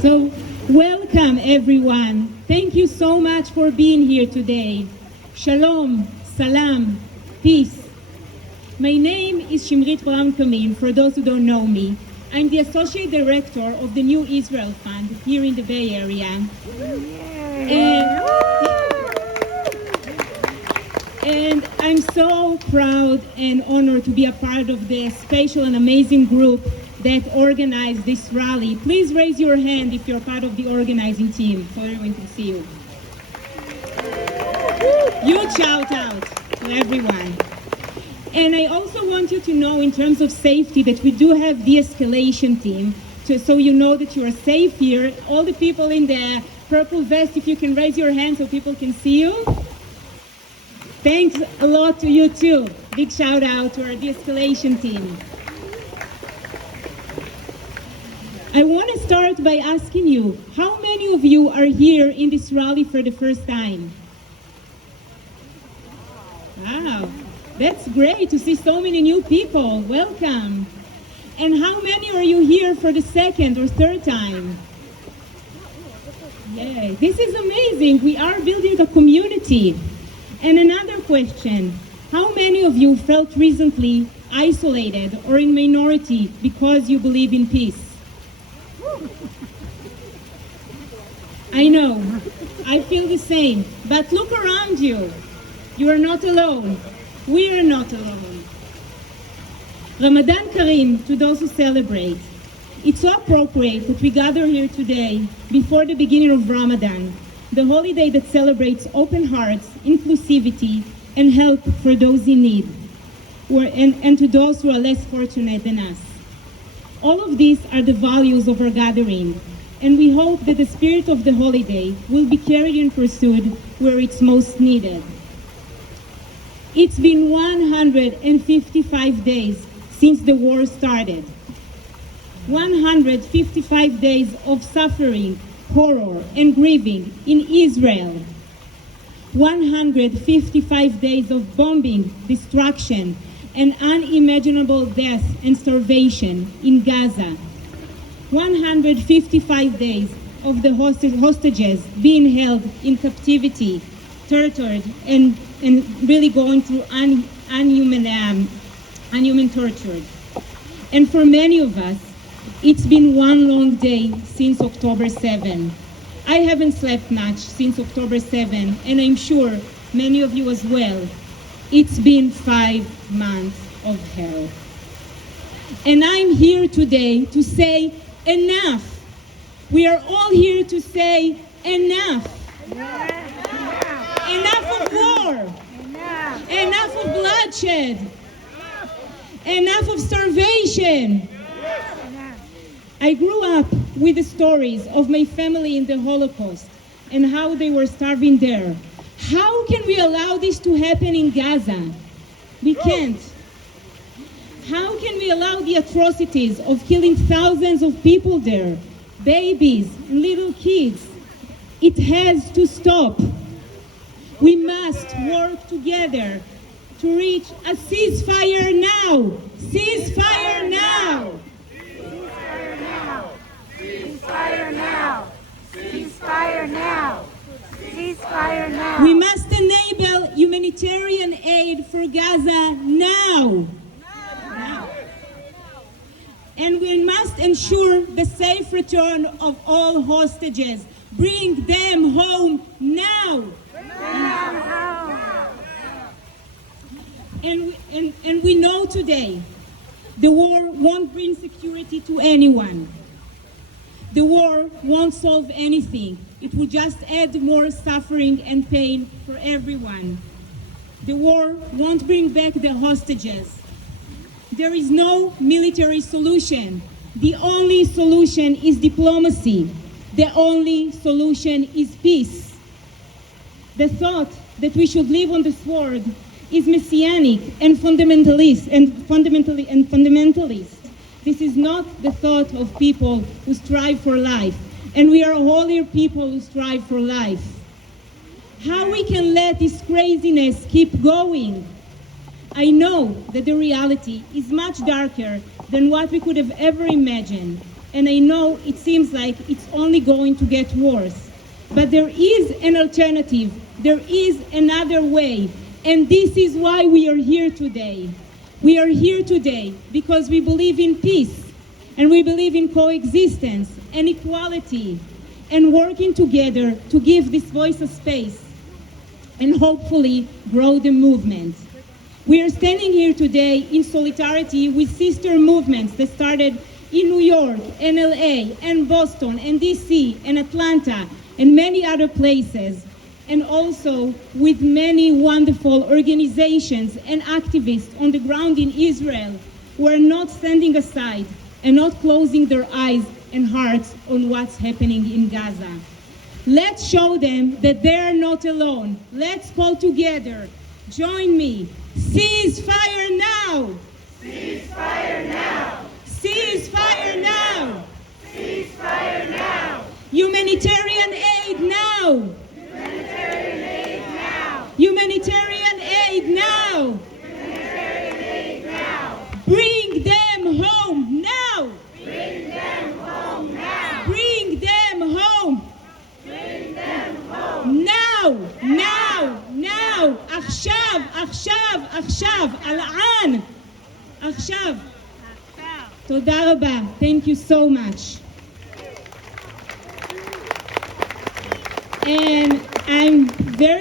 So, welcome everyone. Thank you so much for being here today. Shalom, salam, peace. My name is Shimrit Braun Kamin, for those who don't know me. I'm the Associate Director of the New Israel Fund here in the Bay Area. And I'm so proud and honored to be a part of the special and amazing group that organized this rally. Please raise your hand if you're part of the organizing team so everyone can see you. Huge shout out to everyone. And I also want you to know, in terms of safety, that we do have de-escalation team, so you know that you are safe here. All the people in the purple vest, if you can raise your hand so people can see you. Thanks a lot to you too. Big shout out to our de-escalation team. I want to start by asking you, how many of you are here in this rally for the first time? Wow, that's great to see so many new people. Welcome. And how many are you here for the second or third time? Yay, this is amazing. We are building a community. And another question, how many of you felt recently isolated or in minority because you believe in peace? I know, I feel the same, but look around you. You are not alone. We are not alone. Ramadan Kareem to those who celebrate. It's so appropriate that we gather here today before the beginning of Ramadan, the holiday that celebrates open hearts, inclusivity, and help for those in need, and to those who are less fortunate than us. All of these are the values of our gathering, and we hope that the spirit of the holiday will be carried and pursued where it's most needed. It's been 155 days since the war started. 155 days of suffering, horror, and grieving in Israel. 155 days of bombing, destruction, and unimaginable death and starvation in Gaza. 155 days of the hostages being held in captivity, tortured, and really going through unhuman torture. And for many of us, it's been one long day since October 7. I haven't slept much since October 7, and I'm sure many of you as well. It's been 5 months of hell. And I'm here today to say enough. We are all here to say enough. Enough of war. Enough of bloodshed. Enough of starvation. I grew up with the stories of my family in the Holocaust and how they were starving there. How can we allow this to happen in Gaza? We can't. How can we allow the atrocities of killing thousands of people there, babies and little kids? It has to stop. We must work together to reach a ceasefire now. Ceasefire now. Ceasefire now! Ceasefire now! Ceasefire now! We must enable humanitarian aid for Gaza now. And we must ensure the safe return of all hostages. Bring them home now. And we know today the war won't bring security to anyone. The war won't solve anything. It will just add more suffering and pain for everyone. The war won't bring back the hostages. There is no military solution. The only solution is diplomacy. The only solution is peace. The thought that we should live on the sword is messianic and fundamentalist. This is not the thought of people who strive for life, and we are all here people who strive for life. How we can let this craziness keep going? I know that the reality is much darker than what we could have ever imagined. and I know it seems like it's only going to get worse. But there is an alternative. There is another way. And this is why we are here today. We are here today because we believe in peace, and we believe in coexistence and equality, and working together to give this voice a space and hopefully grow the movement. We are standing here today in solidarity with sister movements that started in New York and LA and Boston and DC and Atlanta and many other places, and also with many wonderful organizations and activists on the ground in Israel who are not standing aside and not closing their eyes and hearts on what's happening in Gaza. Let's show them that they're not alone. Let's call together. Join me. Cease fire now! Cease fire now! Cease fire now! Cease fire now! Humanitarian aid now! Humanitarian aid now! Humanitarian aid now! Humanitarian aid now! Bring them home now! Bring them home now! Bring them home! Bring them home! Now! Now! Now! עכשיו! עכשיו! עכשיו! الآن! עכשיו! תודה רבה. Thank you so much. And I'm